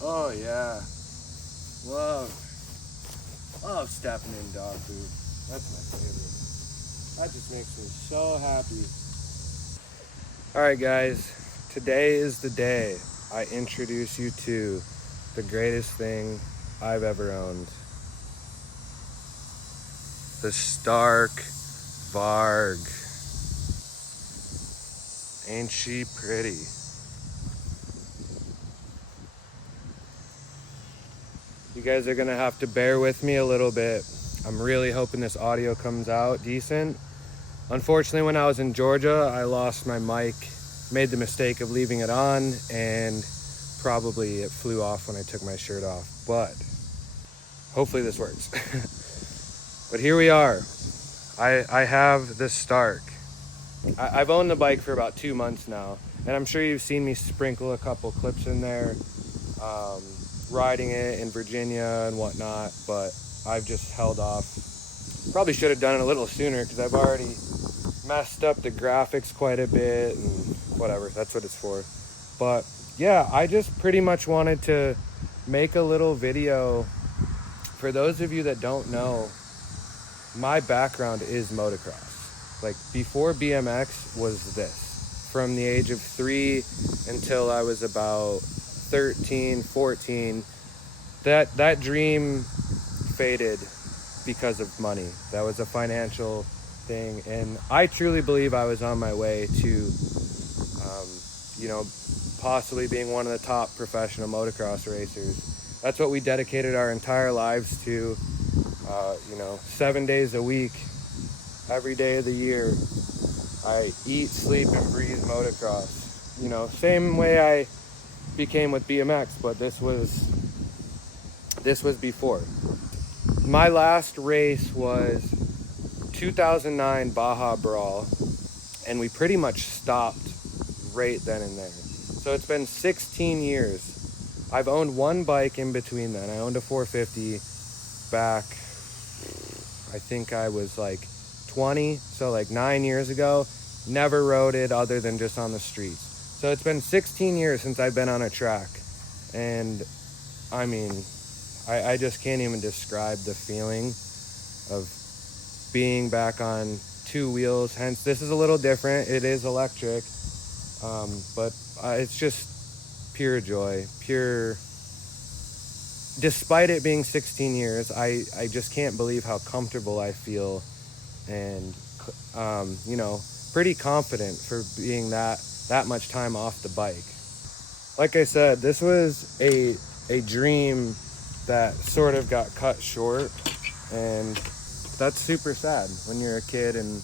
Oh yeah. Love stepping in dog food. That's my favorite. That just makes me so happy. Alright guys, today is the day I introduce you to the greatest thing I've ever owned. The Stark Varg. Ain't she pretty? You guys are gonna have to bear with me a little bit. I'm really hoping this audio comes out decent. Unfortunately, when I was in Georgia, I lost my mic, made the mistake of leaving it on, and probably it flew off when I took my shirt off, but hopefully this works. But here we are. I have the Stark. I've owned the bike for about 2 months now, and I'm sure you've seen me sprinkle a couple clips in there, riding it in Virginia and whatnot, but I've just held off. Probably should have done it a little sooner because I've already messed up the graphics quite a bit and whatever, that's what it's for. But yeah, I just pretty much wanted to make a little video. For those of you that don't know, my background is motocross. Like before BMX was this. From the age of 3 until I was about 13, 14, that dream faded because of money. That was a financial thing, and I truly believe I was on my way to possibly being one of the top professional motocross racers. That's what we dedicated our entire lives to. 7 days a week, every day of the year, I eat, sleep, and breathe motocross. Same way I became with BMX, but this was before. My last race was 2009 Baja Brawl, and we pretty much stopped right then and there. So it's been 16 years. I've owned one bike in between then. I owned a 450 back, I think I was like 20, so like 9 years ago. Never rode it other than just on the streets. So it's been 16 years since I've been on a track, and I mean, I just can't even describe the feeling of being back on 2 wheels. Hence, this is a little different. It is electric, but it's just pure joy, despite it being 16 years, I just can't believe how comfortable I feel, and pretty confident for being that much time off the bike. Like I said, this was a dream that sort of got cut short, and that's super sad when you're a kid and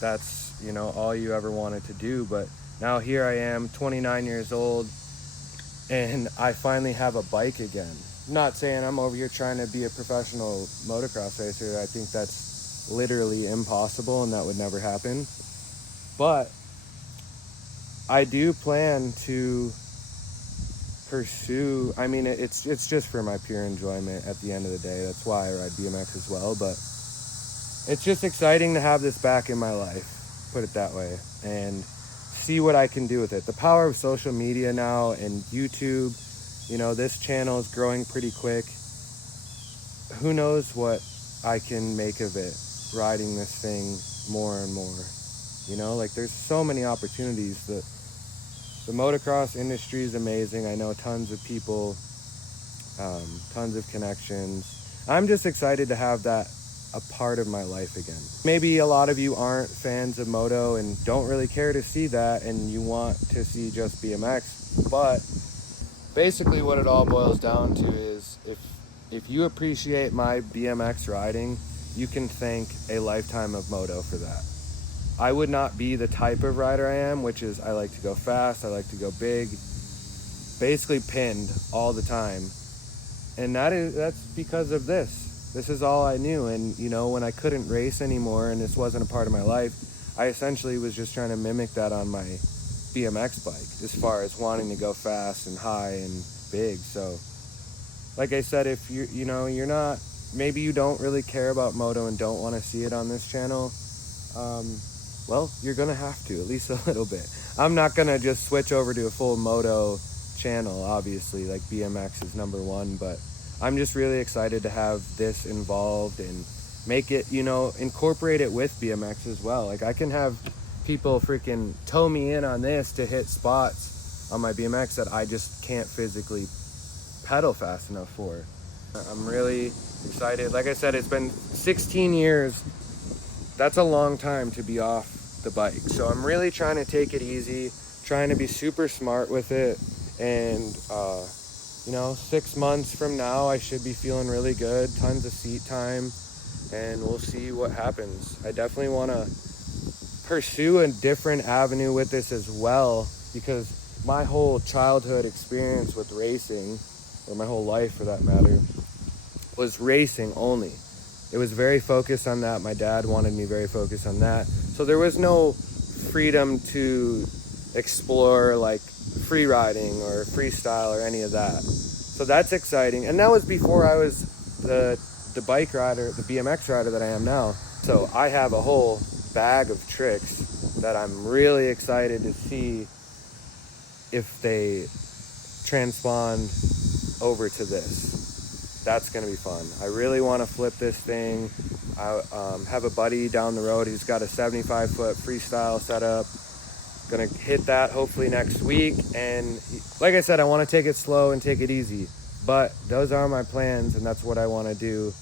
that's all you ever wanted to do. But now here I am, 29 years old, and I finally have a bike again. I'm not saying I'm over here trying to be a professional motocross racer. I think that's literally impossible and that would never happen. But I do plan to pursue, it's just for my pure enjoyment at the end of the day. That's why I ride BMX as well, but it's just exciting to have this back in my life, put it that way, and see what I can do with it. The power of social media now and YouTube, this channel is growing pretty quick. Who knows what I can make of it, riding this thing more and more. There's so many opportunities. The motocross industry is amazing. I know tons of people, tons of connections. I'm just excited to have that a part of my life again. Maybe a lot of you aren't fans of moto and don't really care to see that, and you want to see just BMX, but basically what it all boils down to is if you appreciate my BMX riding, you can thank a lifetime of moto for that. I would not be the type of rider I am, which is I like to go fast, I like to go big, basically pinned all the time. And that's because of this. This is all I knew. And when I couldn't race anymore and this wasn't a part of my life, I essentially was just trying to mimic that on my BMX bike as far as wanting to go fast and high and big. So like I said, if you're not, maybe you don't really care about moto and don't want to see it on this channel, well, you're gonna have to, at least a little bit. I'm not gonna just switch over to a full moto channel, obviously, like BMX is number one, but I'm just really excited to have this involved and make it, you know, incorporate it with BMX as well. Like I can have people freaking tow me in on this to hit spots on my BMX that I just can't physically pedal fast enough for. I'm really excited. Like I said, it's been 16 years. That's a long time to be off the bike. So I'm really trying to take it easy, trying to be super smart with it. And, you know, 6 months from now, I should be feeling really good, tons of seat time, and we'll see what happens. I definitely want to pursue a different avenue with this as well, because my whole childhood experience with racing, or my whole life for that matter, was racing only. It was very focused on that. My dad wanted me very focused on that. So there was no freedom to explore like free riding or freestyle or any of that. So that's exciting. And that was before I was the bike rider, the BMX rider that I am now. So I have a whole bag of tricks that I'm really excited to see if they transpond over to this. That's gonna be fun. I really want to flip this thing. I have a buddy down the road who's got a 75-foot freestyle setup. Gonna hit that hopefully next week. And like I said, I want to take it slow and take it easy. But those are my plans, and that's what I want to do.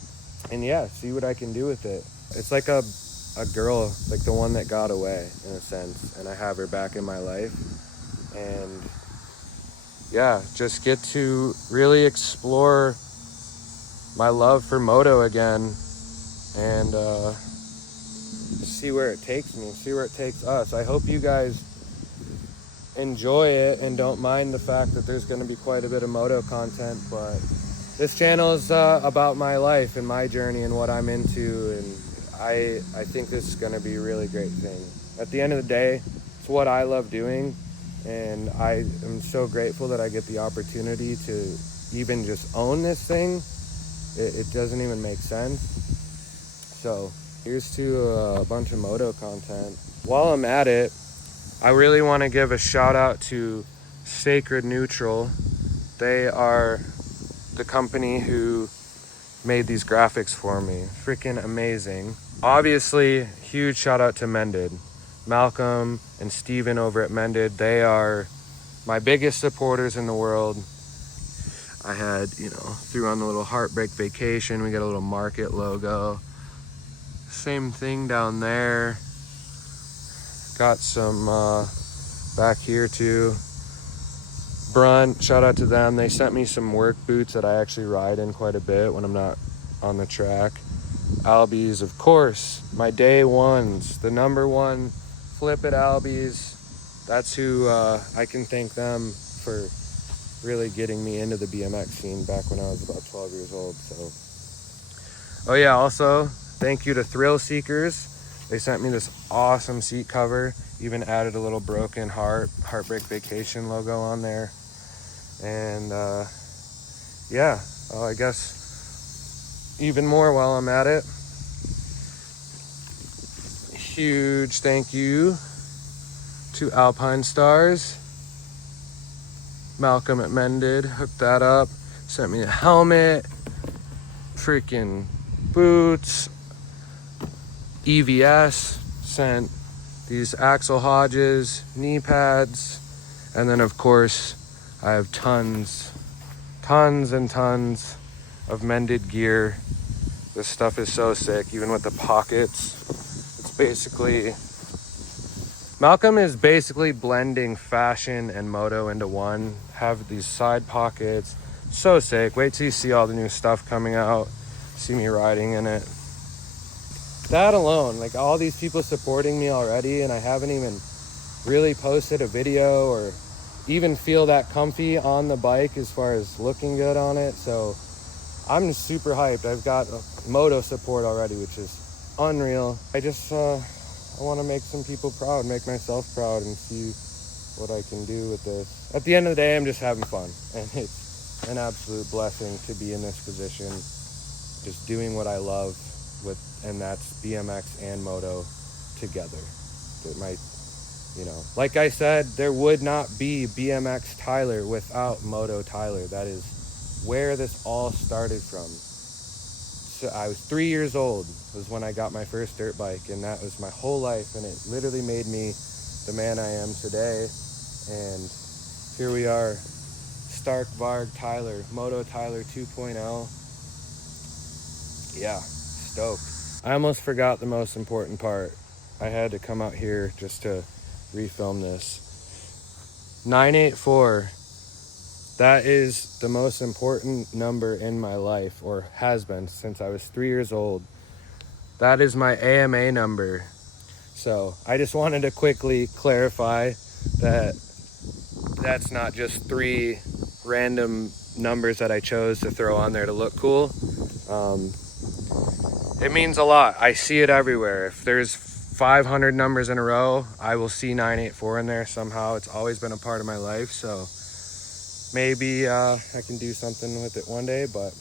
And yeah, see what I can do with it. It's like a girl, like the one that got away in a sense, and I have her back in my life. And yeah, just get to really explore my love for moto again, and see where it takes me, see where it takes us. I hope you guys enjoy it and don't mind the fact that there's going to be quite a bit of moto content, but this channel is about my life and my journey and what I'm into, and I think this is going to be a really great thing. At the end of the day, it's what I love doing, and I am so grateful that I get the opportunity to even just own this thing. It doesn't even make sense. So here's to a bunch of moto content. While I'm at it, I really want to give a shout out to Sacred Neutral. They are the company who made these graphics for me. Freaking amazing. Obviously, huge shout out to Mended. Malcolm and Steven over at Mended, they are my biggest supporters in the world. I had, you know, threw on the little Heartbreak Vacation. We got a little Market logo. Same thing down there. Got some back here too. Brunt, shout out to them. They sent me some work boots that I actually ride in quite a bit when I'm not on the track. Albies, of course, my day ones, the number one Flip It Albies. That's who I can thank them for really getting me into the BMX scene back when I was about 12 years old. So, oh yeah, also thank you to Thrill Seekers. They sent me this awesome seat cover, even added a little broken Heartbreak Vacation logo on there. And yeah, I guess even more while I'm at it, huge thank you to Alpine Stars. Malcolm at Mended hooked that up, sent me a helmet, freaking boots. EVS sent these Axel Hodges knee pads, and then of course I have tons and tons of Mended gear. This stuff is so sick, even with the pockets. It's basically, Malcolm is basically blending fashion and moto into one. Have these side pockets, so sick. Wait till you see all the new stuff coming out, see me riding in it. That alone, like all these people supporting me already, and I haven't even really posted a video or even feel that comfy on the bike as far as looking good on it. So I'm just super hyped. I've got moto support already, which is unreal. I just I want to make some people proud, make myself proud, and see what I can do with this. At the end of the day, I'm just having fun, and it's an absolute blessing to be in this position, just doing what I love and that's BMX and moto together. You know, like I said, there would not be BMX Tyler without Moto Tyler. That is where this all started from. So I was 3 years old was when I got my first dirt bike, and that was my whole life, and it literally made me the man I am today. And here we are, Stark Varg Tyler, Moto Tyler 2.0. Yeah, stoked. I almost forgot the most important part. I had to come out here just to refilm this. 984. That is the most important number in my life, or has been since I was 3 years old. That is my AMA number. So I just wanted to quickly clarify that that's not just 3 random numbers that I chose to throw on there to look cool. It means a lot. I see it everywhere. If there's 500 numbers in a row, I will see 984 in there somehow. It's always been a part of my life, so maybe I can do something with it one day, but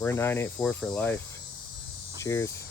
we're 984 for life. Cheers.